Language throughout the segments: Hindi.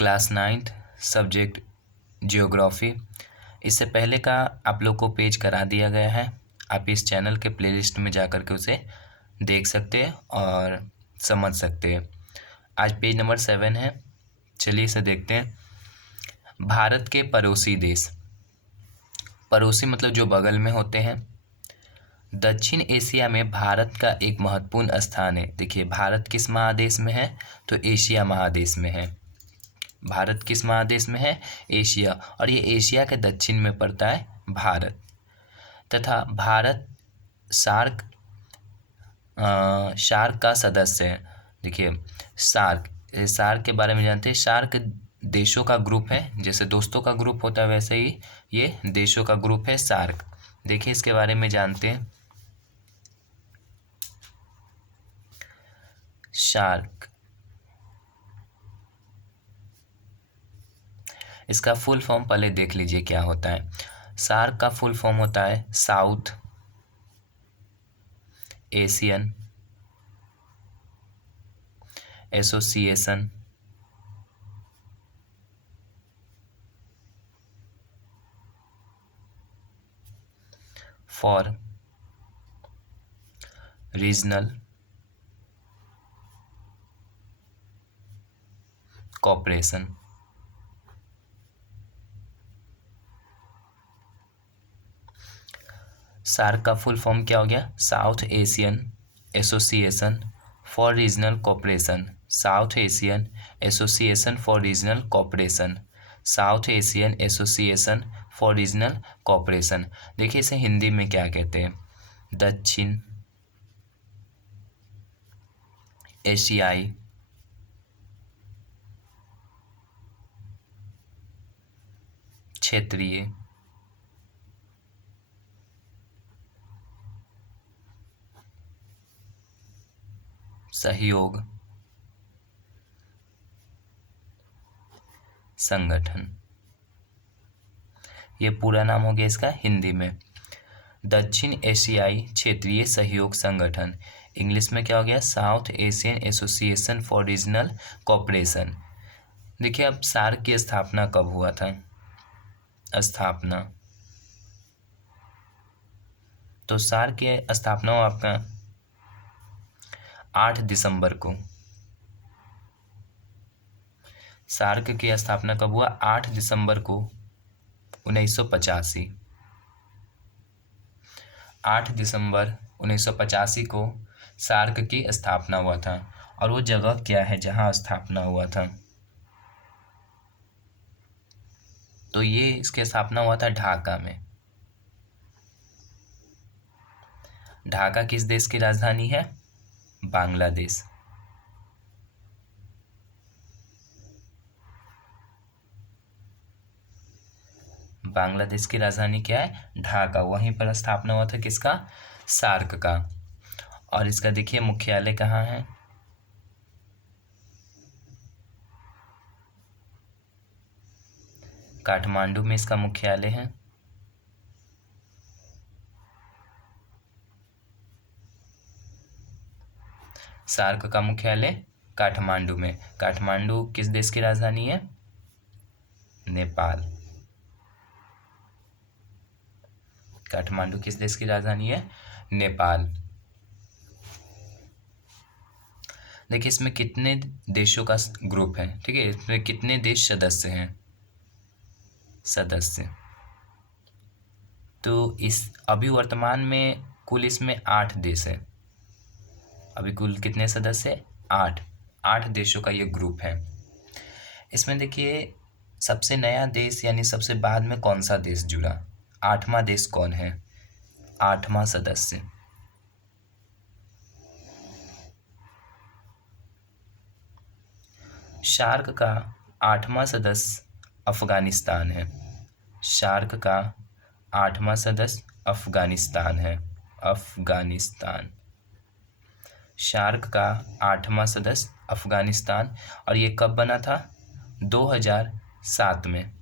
Class 9th subject geography. इससे पहले का आप लोग को पेज करा दिया गया है, आप इस चैनल के प्लेलिस्ट में जा कर के उसे देख सकते हैं और समझ सकते हैं। आज पेज नंबर 7 है, चलिए इसे देखते हैं। भारत के पड़ोसी देश, पड़ोसी मतलब जो बगल में होते हैं। दक्षिण एशिया में भारत का एक महत्वपूर्ण स्थान है। देखिए भारत किस महादेश में है, तो एशिया महादेश में है। भारत किस महादेश में है, एशिया, और ये एशिया के दक्षिण में पड़ता है भारत। तथा भारत सार्क का सदस्य है। देखिए सार्क के बारे में जानते हैं। सार्क देशों का ग्रुप है, जैसे दोस्तों का ग्रुप होता है वैसे ही ये देशों का ग्रुप है सार्क। देखिए इसके बारे में जानते हैं। सार्क, इसका फुल फॉर्म पहले देख लीजिए क्या होता है। सार्क का फुल फॉर्म होता है South Asian Association for Regional Cooperation. SAARC का फुल फॉर्म क्या हो गया, South Asian Association for Regional Cooperation. South Asian Association for Regional Cooperation, South Asian Association for Regional Cooperation. देखिए इसे हिंदी में क्या कहते हैं, दक्षिण एशियाई क्षेत्रीय सहयोग संगठन। ये पूरा नाम हो गया इसका हिंदी में, दक्षिण एशियाई क्षेत्रीय सहयोग संगठन। इंग्लिश में क्या हो गया, South Asian Association for Regional Cooperation. देखिए अब सार्क की स्थापना कब हुआ था, स्थापना, तो सार्क की स्थापना हुआ आपका 8 दिसंबर को। सार्क की स्थापना कब हुआ, 8 दिसंबर को 1985। 8 दिसंबर 1985 को सार्क की स्थापना हुआ था। और वो जगह क्या है जहां स्थापना हुआ था, तो ये इसकी स्थापना हुआ था ढाका में। ढाका किस देश की राजधानी है, बांग्लादेश। बांग्लादेश की राजधानी क्या है, ढाका। वहीं पर स्थापना हुआ था किसका, सार्क का। और इसका देखिए मुख्यालय कहाँ है, काठमांडू में इसका मुख्यालय है। सार्क का मुख्यालय काठमांडू में। काठमांडू किस देश की राजधानी है, नेपाल। काठमांडू किस देश की राजधानी है, नेपाल। देखिए इसमें कितने देशों का ग्रुप है, ठीक है, इसमें कितने देश सदस्य हैं, सदस्य। तो इस अभी वर्तमान में कुल इसमें 8 देश है। अभी कुल कितने सदस्य, 8 देशों का ये ग्रुप है। इसमें देखिए सबसे नया देश यानी सबसे बाद में कौन सा देश जुड़ा, 8वां देश कौन है, 8वां सदस्य। सार्क का 8वां सदस्य अफगानिस्तान है। सार्क का 8वां सदस्य अफगानिस्तान है, अफगानिस्तान। सार्क का 8वां सदस्य अफगानिस्तान। और ये कब बना था, 2007 में।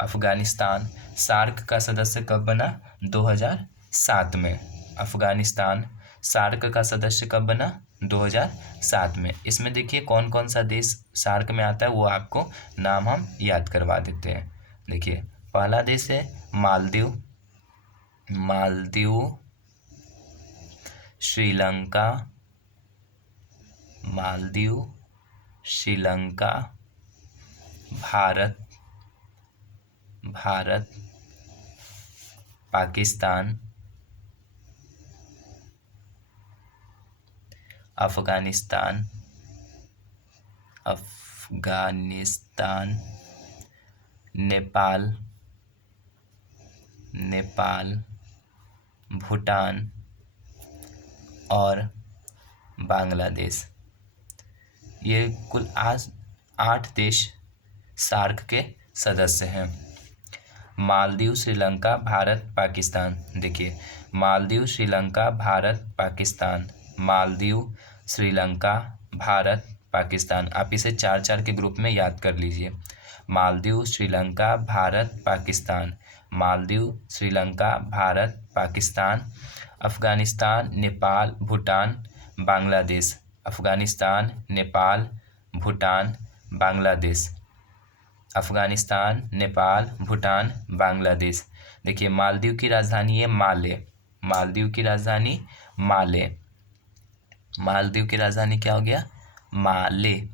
अफगानिस्तान सार्क का सदस्य कब बना, 2007 में। अफगानिस्तान सार्क का सदस्य कब बना, 2007 में। इसमें देखिए कौन कौन सा देश सार्क में आता है वो आपको नाम हम याद करवा देते हैं। देखिए पहला देश है मालदीव, श्रीलंका, श्रीलंका, भारत, पाकिस्तान, अफगानिस्तान, नेपाल, भूटान और बांग्लादेश। ये कुल 8 देश सार्क के सदस्य हैं। मालदीव, श्रीलंका, भारत, पाकिस्तान। देखिए मालदीव, श्रीलंका, भारत, पाकिस्तान, मालदीव, श्रीलंका, भारत, पाकिस्तान। आप इसे 4-4 के ग्रुप में याद कर लीजिए। मालदीव, श्रीलंका, भारत, पाकिस्तान, मालदीव, श्रीलंका, भारत, पाकिस्तान, अफगानिस्तान, नेपाल, भूटान, बांग्लादेश, अफगानिस्तान, नेपाल, भूटान, बांग्लादेश, अफगानिस्तान, नेपाल, भूटान, बांग्लादेश। देखिए मालदीव की राजधानी है माले, मालदीव की राजधानी माले, मालदीव की राजधानी क्या हो गया माले।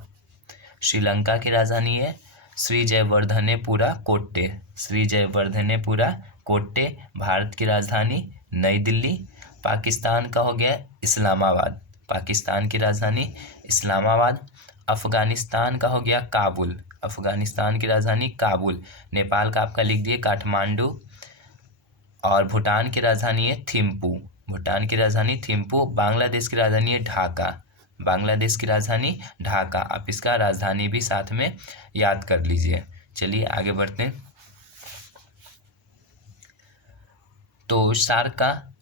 श्रीलंका की राजधानी है श्री जयवर्धनेपुरा कोट्टे, श्री जयवर्धनेपुरा कोट्टे। भारत की राजधानी नई दिल्ली। पाकिस्तान का हो गया इस्लामाबाद, पाकिस्तान की राजधानी इस्लामाबाद। अफगानिस्तान का हो गया काबुल, अफगानिस्तान की राजधानी काबुल। नेपाल का आपका लिख दिए काठमांडू। और भूटान की राजधानी है थिम्पू, भूटान की राजधानी थिम्पू। बांग्लादेश की राजधानी है ढाका, बांग्लादेश की राजधानी ढाका। आप इसका राजधानी भी साथ में याद कर लीजिए। चलिए आगे बढ़ते हैं। तो सार्क का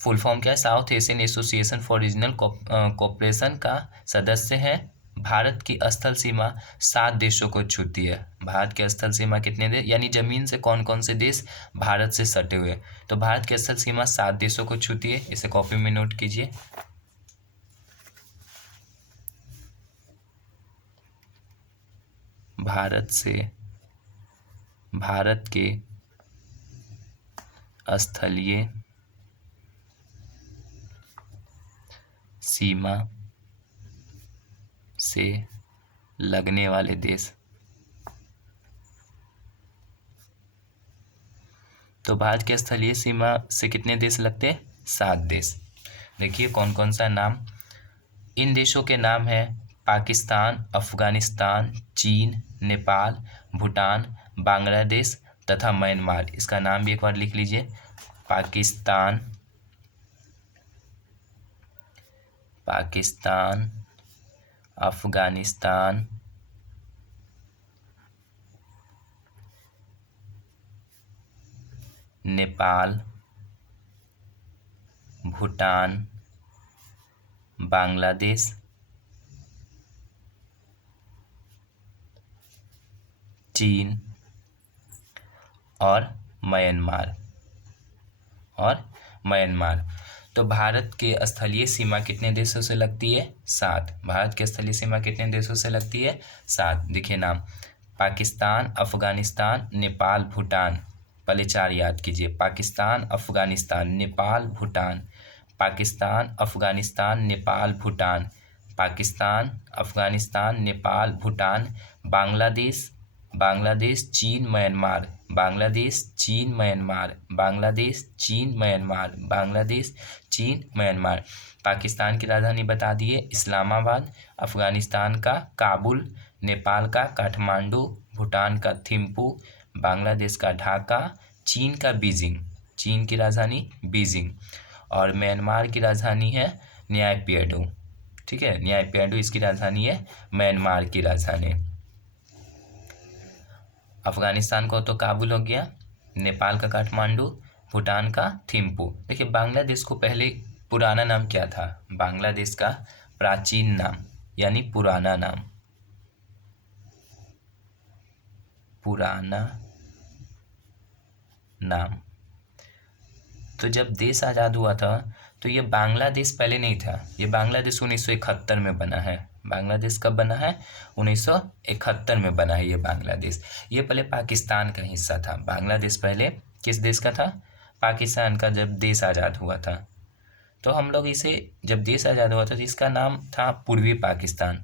फुल फॉर्म क्या है? South Asian Association for Regional cooperation का सदस्य है। भारत की स्थल सीमा 7 देशों को छूती है। भारत की स्थल सीमा कितने देश, यानी जमीन से कौन कौन से देश भारत से सटे हुए? तो भारत की स्थल सीमा 7 देशों को छूती है। इसे कॉपी में नोट कीजिए। भारत के स्थलीय सीमा से लगने वाले देश। तो भारत के स्थलीय सीमा से कितने देश लगते हैं? 7 देश। देखिए कौन कौन सा नाम। इन देशों के नाम है पाकिस्तान, अफगानिस्तान, चीन, नेपाल, भूटान, बांग्लादेश तथा म्यांमार। इसका नाम भी एक बार लिख लीजिए। पाकिस्तान, अफगानिस्तान, नेपाल, भूटान, बांग्लादेश, चीन और म्यांमार, तो भारत के स्थलीय सीमा कितने देशों से लगती है? 7। भारत की स्थलीय सीमा कितने देशों से लगती है? 7। देखिए नाम पाकिस्तान, अफगानिस्तान, नेपाल, भूटान। पहले 4 याद कीजिए। पाकिस्तान, अफगानिस्तान, नेपाल, भूटान, पाकिस्तान, अफगानिस्तान, नेपाल, भूटान, पाकिस्तान, अफगानिस्तान, नेपाल, भूटान, बांग्लादेश, चीन, म्यांमार, बांग्लादेश, चीन, म्यांमार, बांग्लादेश, चीन, म्यांमार, बांग्लादेश, चीन, म्यांमार। पाकिस्तान की राजधानी बता दिए इस्लामाबाद, अफगानिस्तान का काबुल, नेपाल का काठमांडू, भूटान का थिम्पू, बांग्लादेश का ढाका, चीन का बीजिंग, चीन की राजधानी बीजिंग, और म्यांमार की राजधानी है न्यायपियडू। ठीक है, न्यायपियडू इसकी राजधानी है, म्यांमार की राजधानी। अफगानिस्तान को तो काबुल हो गया, नेपाल का काठमांडू, भूटान का थिम्पू। देखिए बांग्लादेश को पहले पुराना नाम क्या था? बांग्लादेश का प्राचीन नाम यानी पुराना नाम। तो जब देश आज़ाद हुआ था तो ये बांग्लादेश पहले नहीं था, ये बांग्लादेश 1971 में बना है। बांग्लादेश कब बना है? 1971 में बना है ये बांग्लादेश। ये पहले पाकिस्तान का हिस्सा था। बांग्लादेश पहले किस देश का था? पाकिस्तान का। जब देश आज़ाद हुआ था तो हम लोग इसे, जब देश आज़ाद हुआ था तो इसका नाम था पूर्वी पाकिस्तान।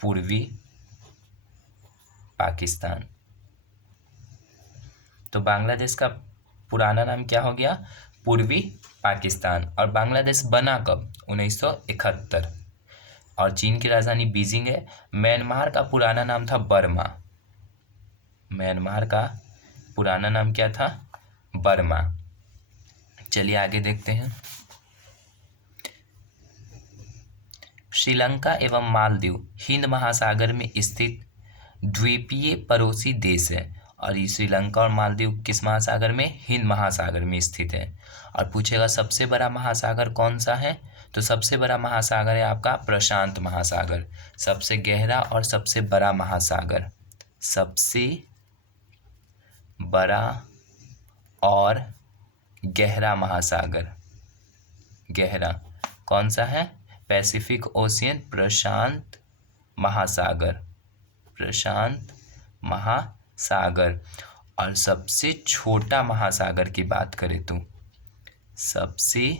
पूर्वी पाकिस्तान। तो बांग्लादेश का पुराना नाम क्या हो गया? पूर्वी पाकिस्तान। और बांग्लादेश बना कब? 1971। और चीन की राजधानी बीजिंग है। म्यांमार का पुराना नाम था बर्मा। म्यांमार का पुराना नाम क्या था? बर्मा। चलिए आगे देखते हैं। श्रीलंका एवं मालदीव हिंद महासागर में स्थित द्वीपीय पड़ोसी देश है। और ये श्रीलंका और मालदीव किस महासागर में? हिंद महासागर में स्थित है। और पूछेगा सबसे बड़ा महासागर कौन सा है? तो सबसे बड़ा महासागर है आपका प्रशांत महासागर। सबसे गहरा और सबसे बड़ा महासागर, सबसे बड़ा और गहरा महासागर, गहरा कौन सा है? पैसिफिक ओशियन, प्रशांत महासागर, प्रशांत महासागर। और सबसे छोटा महासागर की बात करें तो सबसे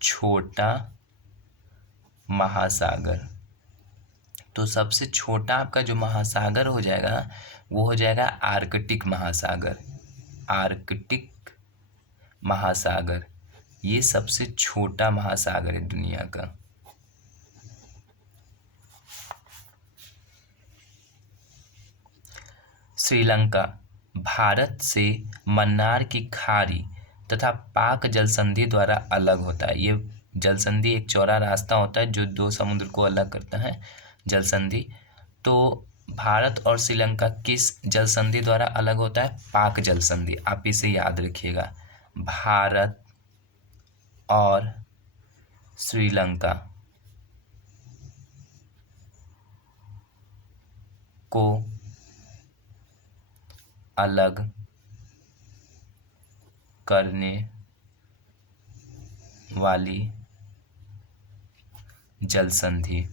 छोटा महासागर, तो सबसे छोटा आपका जो महासागर हो जाएगा वो हो जाएगा आर्कटिक महासागर। आर्कटिक महासागर ये सबसे छोटा महासागर है दुनिया का। श्रीलंका भारत से मन्नार की खाड़ी तथा पाक जलसंधि द्वारा अलग होता है। ये जलसंधि एक चौड़ा रास्ता होता है जो दो समुद्र को अलग करता है, जलसंधि। तो भारत और श्रीलंका किस जलसंधि द्वारा अलग होता है? पाक जलसंधि। आप इसे याद रखिएगा, भारत और श्रीलंका को अलग करने वाली जलसंधि।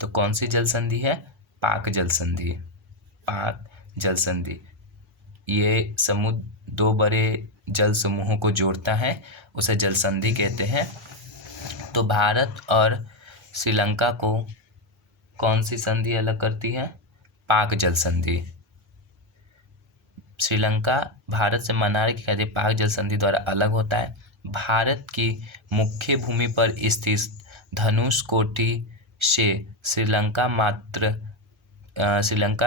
तो कौन सी जलसंधि है? पाक जलसंधि। पाक जलसंधि ये समुद्र दो बड़े जल समूहों को जोड़ता है, उसे जलसंधि कहते हैं। तो भारत और श्रीलंका को कौन सी संधि अलग करती है? पाक जलसंधि। श्रीलंका भारत से मन्नार की खाड़ी पाक जलसंधि द्वारा अलग होता है। भारत की मुख्य भूमि पर स्थित धनुषकोटी से श्रीलंका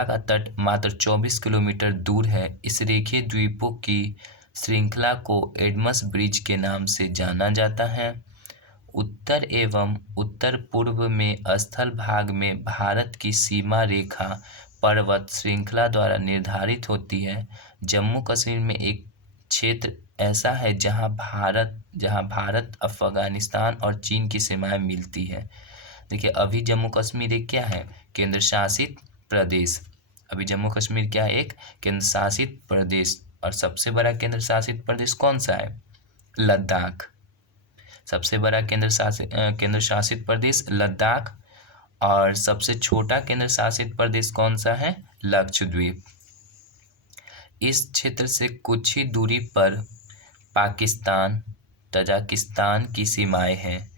का तट मात्र 24 किलोमीटर दूर है। इस रेखीय द्वीपों की श्रृंखला को एडमस ब्रिज के नाम से जाना जाता है। उत्तर एवं उत्तर पूर्व में स्थल भाग में भारत की सीमा रेखा पर्वत श्रृंखला द्वारा निर्धारित होती है। जम्मू कश्मीर में एक क्षेत्र ऐसा है जहां भारत, अफगानिस्तान और चीन की सीमाएं मिलती है। देखिए अभी जम्मू कश्मीर एक क्या है? केंद्र शासित प्रदेश। अभी जम्मू कश्मीर क्या है? एक केंद्र शासित प्रदेश। और सबसे बड़ा केंद्र शासित प्रदेश कौन सा है? लद्दाख। सबसे बड़ा केंद्र शासित प्रदेश लद्दाख। और सबसे छोटा केंद्र शासित प्रदेश कौन सा है? लक्षद्वीप। इस क्षेत्र से कुछ ही दूरी पर पाकिस्तान, तजाकिस्तान की सीमाएं हैं।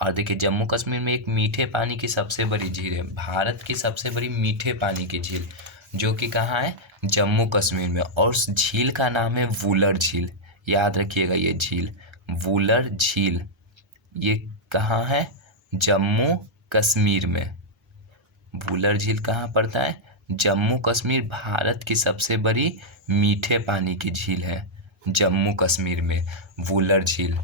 और देखिए जम्मू कश्मीर में एक मीठे पानी की सबसे बड़ी झील है, भारत की सबसे बड़ी मीठे पानी की झील, जो कि कहाँ है? जम्मू कश्मीर में। और उस झील का नाम है वुलर झील। याद रखिएगा ये झील, वुलर झील, ये कहाँ है? जम्मू कश्मीर में। वुलर झील कहाँ पड़ता है? जम्मू कश्मीर। भारत की सबसे बड़ी मीठे पानी की झील है जम्मू कश्मीर में, वुलर झील।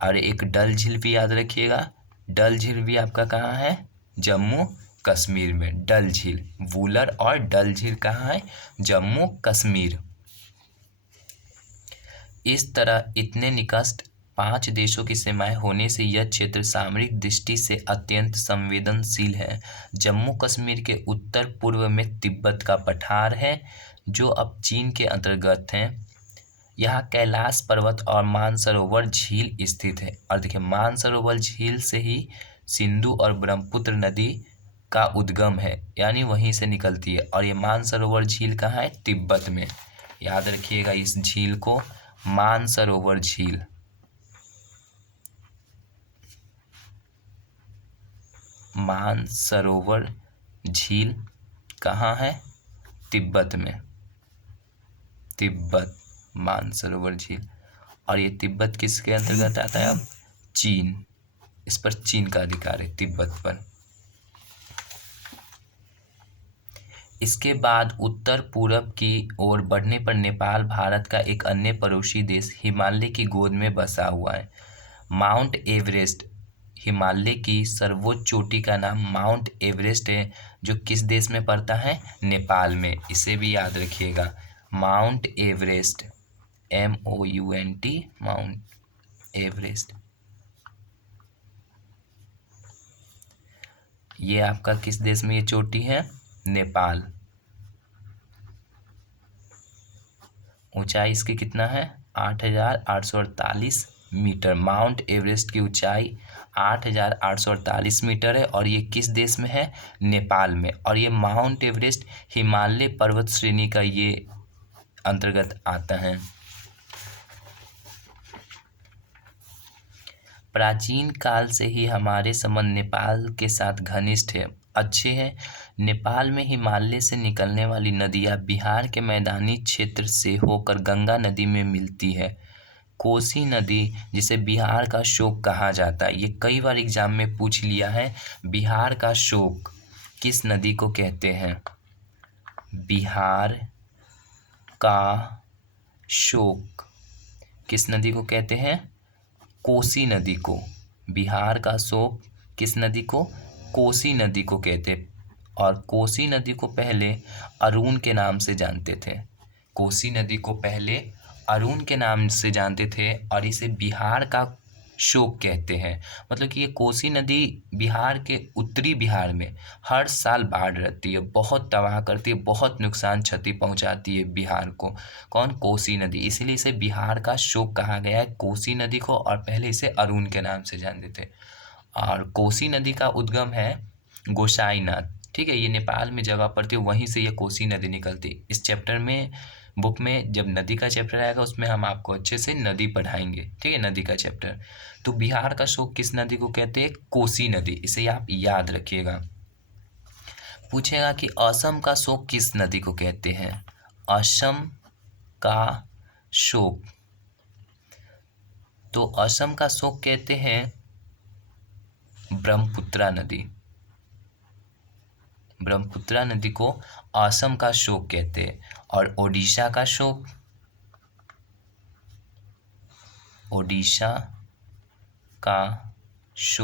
और एक डल झील भी याद रखिएगा, डल झील भी आपका कहाँ है? जम्मू कश्मीर में। डल झील, वुलर और डल झील कहाँ है? जम्मू कश्मीर। इस तरह इतने निकट 5 देशों की सीमाएं होने से यह क्षेत्र सामरिक दृष्टि से अत्यंत संवेदनशील है। जम्मू कश्मीर के उत्तर पूर्व में तिब्बत का पठार है जो अब चीन के अंतर्गत है। यहाँ कैलाश पर्वत और मानसरोवर झील स्थित है। और देखिए मानसरोवर झील से ही सिंधु और ब्रह्मपुत्र नदी का उद्गम है, यानी वहीं से निकलती है। और ये मानसरोवर झील कहाँ है? तिब्बत में। याद रखिएगा इस झील को, मानसरोवर झील। मानसरोवर झील कहाँ है? तिब्बत में। तिब्बत, मानसरोवर झील। और ये तिब्बत किसके अंतर्गत आता है? अब चीन, इस पर चीन का अधिकार है तिब्बत पर। इसके बाद उत्तर पूरब की ओर बढ़ने पर नेपाल भारत का एक अन्य पड़ोसी देश हिमालय की गोद में बसा हुआ है। माउंट एवरेस्ट, हिमालय की सर्वोच्च चोटी का नाम माउंट एवरेस्ट है, जो किस देश में पड़ता है? नेपाल में। इसे भी याद रखिएगा, mount Everest, MOUNT, mount Everest. ये आपका किस देश में ये चोटी है? नेपाल। ऊंचाई इसकी कितना है? 8,848 मीटर। माउंट एवरेस्ट की ऊंचाई 8,848 मीटर है और ये किस देश में है? नेपाल में। और ये माउंट एवरेस्ट हिमालय पर्वत श्रेणी का ये अंतर्गत आता है। प्राचीन काल से ही हमारे संबंध नेपाल के साथ घनिष्ठ है, अच्छे हैं। नेपाल में हिमालय से निकलने वाली नदियाँ बिहार के मैदानी क्षेत्र से होकर गंगा नदी में मिलती है। कोसी नदी, जिसे बिहार का शोक कहा जाता है, ये कई बार एग्जाम में पूछ लिया है। बिहार का शोक किस नदी को कहते हैं? बिहार का शोक किस नदी को कहते हैं? कोसी नदी को। बिहार का शोक किस नदी को? कोसी नदी को कहते। और कोसी नदी को पहले अरुण के नाम से जानते थे। कोसी नदी को पहले अरुण के नाम से जानते थे और इसे बिहार का शोक कहते हैं। मतलब कि ये कोसी नदी बिहार के उत्तरी बिहार में हर साल बाढ़ रहती है, बहुत तबाह करती है, बहुत नुकसान क्षति पहुंचाती है बिहार को। कौन? कोसी नदी। इसीलिए इसे बिहार का शोक कहा गया है, कोसी नदी को, और पहले इसे अरुण के नाम से जानते थे। और कोसी नदी का उद्गम है गोसाईनाथ, ठीक है, ये नेपाल में जगह पड़ती है, वहीं से ये कोसी नदी निकलती। इस चैप्टर में, बुक में जब नदी का चैप्टर आएगा उसमें हम आपको अच्छे से नदी पढ़ाएंगे, ठीक है, नदी का चैप्टर। तो बिहार का शोक किस नदी को कहते हैं? कोसी नदी। इसे आप याद रखिएगा। पूछेगा कि असम का शोक किस नदी को कहते हैं? असम का शोक, तो असम का शोक कहते हैं ब्रह्मपुत्रा नदी। ब्रह्मपुत्रा नदी को असम का शोक कहते हैं। और ओडिशा का शोक, ओडिशा का शोक